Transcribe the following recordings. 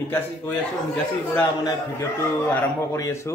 নিকাশি গৈ আছো নিকাশিৰ পৰা মানে ভিডিঅ'টো আৰম্ভ কৰি আছো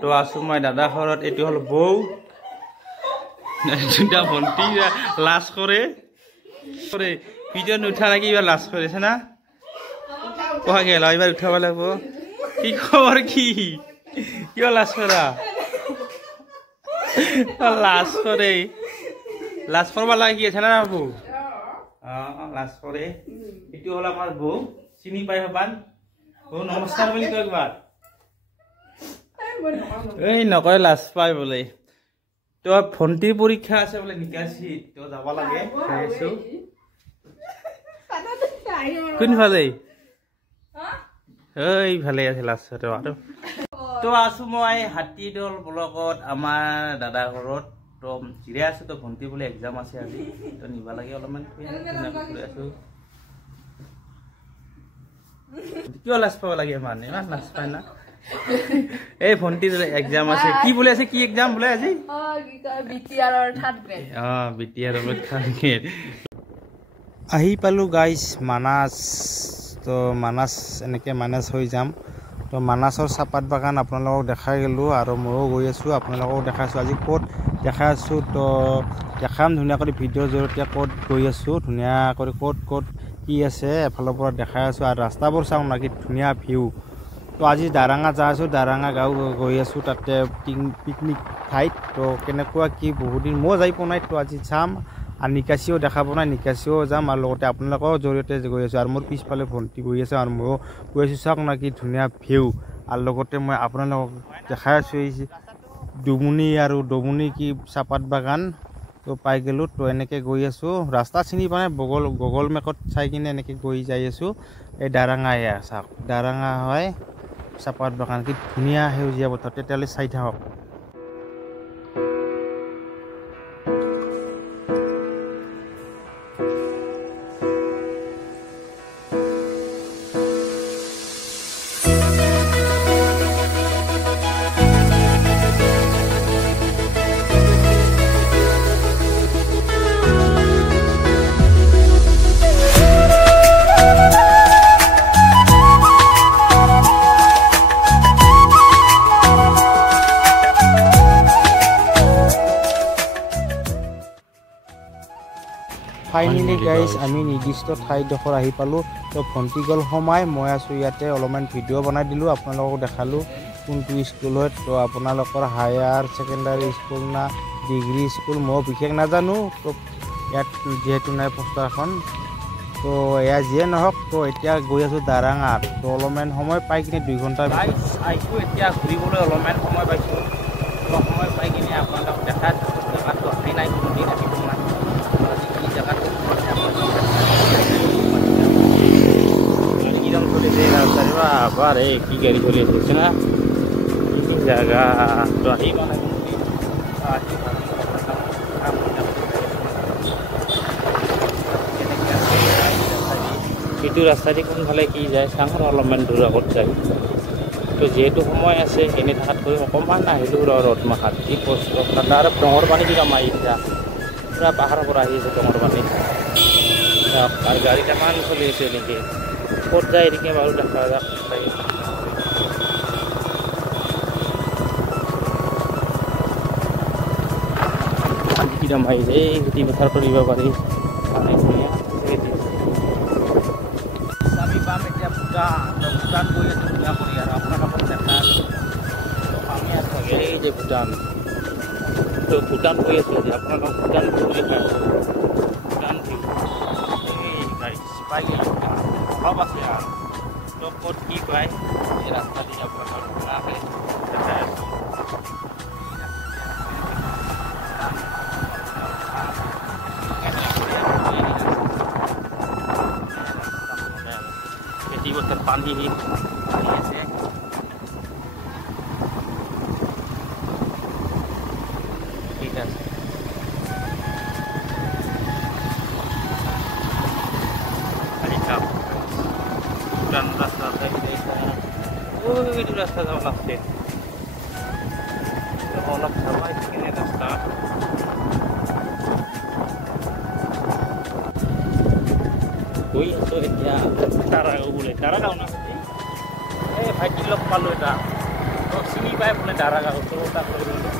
তো আছো মই দাদা ঘৰত এটো হল বৌ দুটা ভন্টি লাজ কৰে ভিডিঅ' নুঠা নাকি এবাৰ লাজ কৰিছে না কোৱা গেল এবাৰ উঠাব লাগিব কি খবৰ কি কিয় লাজ কৰা লাজ কৰে লাজ কৰবা লাগি আছে না বৌ লাজ কৰে এটো হল আমাৰ বৌ চিনি পাই হবান বৌ নমস্কাৰ বুলি কয় একবাৰ এই নকয় লাজ পাই বোলে তো ভন্টিৰ পৰীক্ষা আছে বোলে নিকাশি তো যাব লাগে চাইছো কোনফালে এই ভালে আছে লাজ আৰু তো আছো মই হাতীদল ব্লকত আমাৰ দাদা ঘৰত তো জিৰাই আছো তো ভন্টি বোলে এক্সাম আছে আজি তো নিবা লাগে অলপমান আছো কিয় লাজ পাব লাগে মানে ইমান লাজ পায় না এই ভন্টি এক্সাম আছে কি বলে আছে কি এক্সাম বলে আজি বিটিআৰৰ থাৰ্ড গ্ৰেড বিটিআৰৰ থাৰ্ড গ্ৰেড আহি পালো গাইস মানাস তো মানাস এনেকে মানাস হৈ যাম তো মানাসৰ চাপাত বাগান আপোনালোকক দেখাই গেলো আৰু ময়ো গৈ আছো আপোনালোকক দেখাইছো আজি ক'ত দেখাই আছো তো দেখাম ধুনীয়া কৰি ভিডিঅ'ৰ জৰিয়তে ক'ত গৈ আছো ধুনীয়া কৰি ক'ত কি আছে এফালৰ পৰা দেখাই আছো আৰু ৰাস্তাবোৰ চাওঁ নাকি ধুনীয়া ভিউ তো আজি দাৰাঙা যাই আছো দাৰাঙা গাঁও গৈ আছো তাতে পিকনিক ঠাইত তো কেনেকুৱা কি বহুত দিন মই যাই পোৱা নাই তো আজি চাম আৰু নিকাশিও দেখা পোৱা নাই নিকাশিও যাম আৰু লগতে আপোনালোকৰ জৰিয়তে গৈ আছো আৰু মোৰ পিছফালে ভন্টি গৈ আছে আৰু ময়ো গৈ আছো চাওক নাকি ধুনীয়া ভিউ আৰু লগতে মই আপোনালোকক দেখাই আছো এই দুমুনি আৰু দমুনি কি চাপাত বাগান তো পাই গেলো তো এনেকে গৈ আছো ৰাস্তা চিনি পোৱা নাই গুগল মেপত চাই কিনে এনেকে গৈ যাই আছো এই দাৰাঙা এয়া চাওক দাৰাঙা হয় চাপাত বাগান কি ধুনীয়া সেউজীয়া বতৰ তেতিয়ালে চাই থাকক ফাইনেলি গাইজ আমি নিৰ্দিষ্ট ঠাইডোখৰ আহি পালোঁ তো ভণ্টি গ'ল সোমাই মই আছোঁ ইয়াতে অলপমান ভিডিঅ' বনাই দিলোঁ আপোনালোকক দেখালোঁ কোনটো স্কুল হয় তো আপোনালোকৰ হায়াৰ ছেকেণ্ডাৰী স্কুল না ডিগ্ৰী স্কুল মই বিশেষ নাজানো তো ইয়াত যিহেতু নাই পোষ্টাৰ এখন তো এয়া যিয়ে নহওক তো এতিয়া গৈ আছোঁ দাৰাঙাত তো অলপমান সময় পাই কিনে 2 ঘণ্টা আহিছোঁ এতিয়া ঘূৰিবলৈ অলপমান সময় পাইছোঁ তো সময় পাই কিনে আপোনালোকক দেখাত জেগাটো আহি নাই ঘূৰি ৰাখিব নাই আবার কি গাড়ি চলে এসেছে না কি জায়গা তো আহি মানে এইটো ৰাস্তাদি কোনফালে কি যায় চাওঁ অলপমান দূৰ আগত যায় তো যিহেতু সময় আছে এনে থকাতকৈ অকণমান আহিলোঁ ৰ'দ মাহাত কি কষ্ট ঠাণ্ডা আৰু ডঙৰ পানী কিবা মাৰি যা পুৰা পাহাৰৰ পৰা আহি আছে ডঙৰ পানী আৰু গাড়ীটামান চলি আছে এনেকৈ ক'ত যায় এনেকৈ বাৰু দেখা যাক কিটা মাৰিছে এই খেতি পথাৰ কৰিব পাৰি আমি পাম এতিয়া ভূটান গৈ আছোঁ ধুনীয়া কৰি আৰু আপোনালোকক দেখা আমি আছো এই যে ভূটান তো ভূটান গৈ আছোঁ যে আপোনালোকক ভূটান বুলি খাই আছোঁ ভূটান পাই গেল সব আছে আৰু তো ক'ত কি পায় এই ৰাস্তা দি আপোনালোকক দেখাই আছোঁ খেতি পথাৰ পানী আছে ঠিক আছে ৰাস্তা ৰাস্তা যাওয়া লাগছে অলপ সবাই কিনে ৰাস্তা গৈ আছো এতিয়া তাৰাগাঁও বোলে তাৰাগাঁও না ভাইটিৰ লগ পালোঁ এটা চিনি পাই বোলে দাৰাগাঁও তো তাক লৈ গ'লোঁ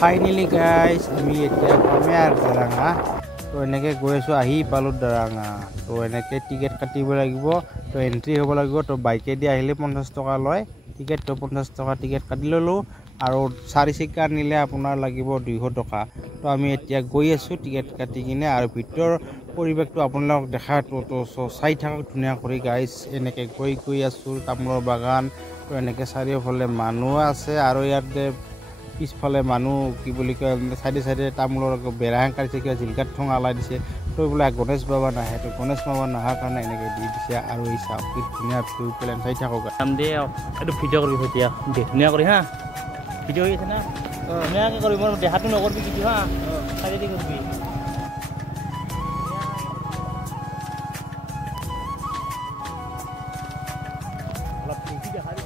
ফাইনেলি গাইজ আমি এতিয়া পামে আৰু দাৰাঙা তো এনেকৈ গৈ আছোঁ আহি পালোঁ দাৰাঙা তো এনেকৈ টিকেট কাটিব লাগিব তো এণ্ট্ৰি হ'ব লাগিব তো বাইকেদি আহিলে 50 টকা লয় টিকেট তো 50 টকা টিকেট কাটি ল'লোঁ আৰু 4 চকীয়া নিলে আপোনাৰ লাগিব 200 টকা তো আমি এতিয়া গৈ আছোঁ টিকেট কাটি কিনে আৰু ভিতৰৰ পৰিৱেশটো আপোনালোকক দেখাটো তো চাই থাকক ধুনীয়া কৰি গাইজ এনেকৈ গৈ আছোঁ তামোলৰ বাগান তো এনেকৈ চাৰিওফালে মানুহ আছে আৰু ইয়াতে পিছফালে মানুহ কি বুলি কয় চাইডে চাইডে তামোলৰ বেৰা কাটিছে কিবা জিলকাত ঠোঙা ওলাই দিছে তো বোলে গণেশ বাবা নাহে তো গণেশ বাবা নহাৰ কাৰণে এনেকৈ দি দিছে আৰু এই চাওক কি ধুনীয়া ভিউ প্লেন চাই থাকক যাম দে এইটো ভিডিঅ' কৰিবি এতিয়া দে ধুনীয়া কৰি হা ভিডিঅ' হৈ আছে না ধুনীয়াকৈ কৰিবি মোৰ দেখাটো নকৰিবি কিছু হা চাইডেদি কৰিবি অলপ বেছি দেখা দি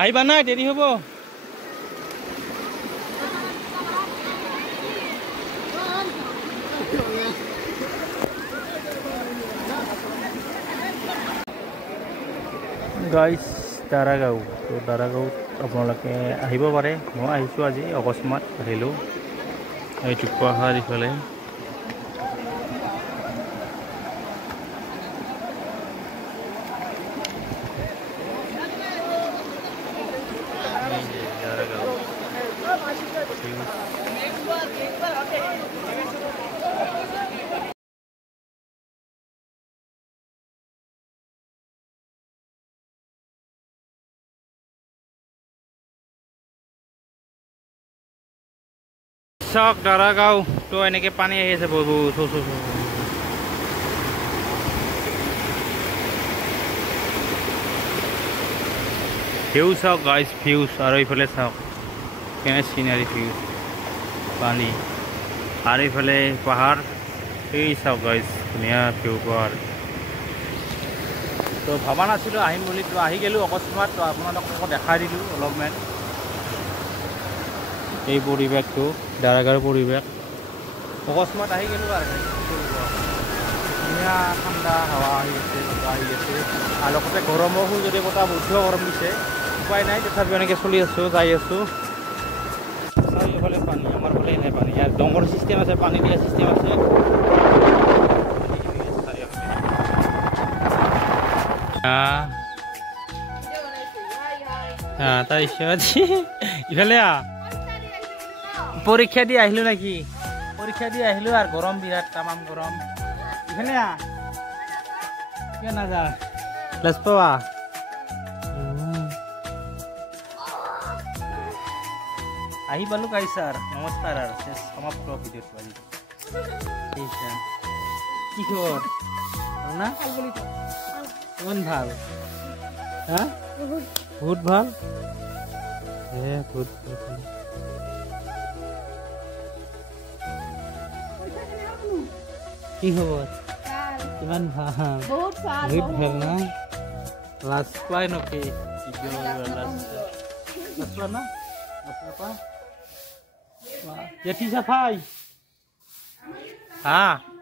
আহিবা নাই দেৰি হ'ব গাইজ দাৰাগাঁও তো দাৰাগাঁৱত আপোনালোকে আহিব পাৰে মই আহিছোঁ আজি অকস্মাত আহিলোঁ এই টুকুৰাহাৰ ইফালে চাওক দাৰাগাঁও তো এনেকৈ পানী আহি আছে বহুত ভিউ চাওক গাইজ ভিউজ আৰু এইফালে চাওক কেনে চিনাৰী ভিউজ পানী আৰু এইফালে পাহাৰ এই চাওক গাইজ ধুনীয়া ভিউ পাহাৰ তো ভবা নাছিলোঁ আহিম বুলি তো আহি গ'লোঁ অকস্মাত তো আপোনালোকক দেখাই দিলোঁ অলপমান এই পৰিৱেশটো দাৰাগাঁৱৰ পৰিৱেশ অকস্মাত আহি গ'লোঁ আৰু ধুনীয়া ঠাণ্ডা হাৱা আহি আছে আৰু লগতে গৰমো যদি বতাহ বহুত গৰম দিছে উপায় নাই তথাপিও এনেকৈ চলি আছোঁ যাই আছোঁ চাৰিওফালে পানী আমাৰ ফালে নাই পানী ইয়াত ডঙৰ ছিষ্টেম আছে পানী দিয়া ছিষ্টেম আছে তাৰপিছত ইফালে পৰীক্ষা দি আহিলোঁ নেকি পৰীক্ষা দি আহিলোঁ আৰু গৰম বিৰাট তামাম গৰম ইফালে কিয় নাযা লাজ পাৱা আহি পালোঁ গাইছ আৰু নমস্কাৰ আৰু সমাপ্ত ভিডিঅ'টো আজি কি খবৰ না কিমান ভাল হা বহুত ভাল বহুত কি খবৰ কিমান ভাল বহুত ভাল না লাজ পাই নকি Ya ti sa phai. Ha.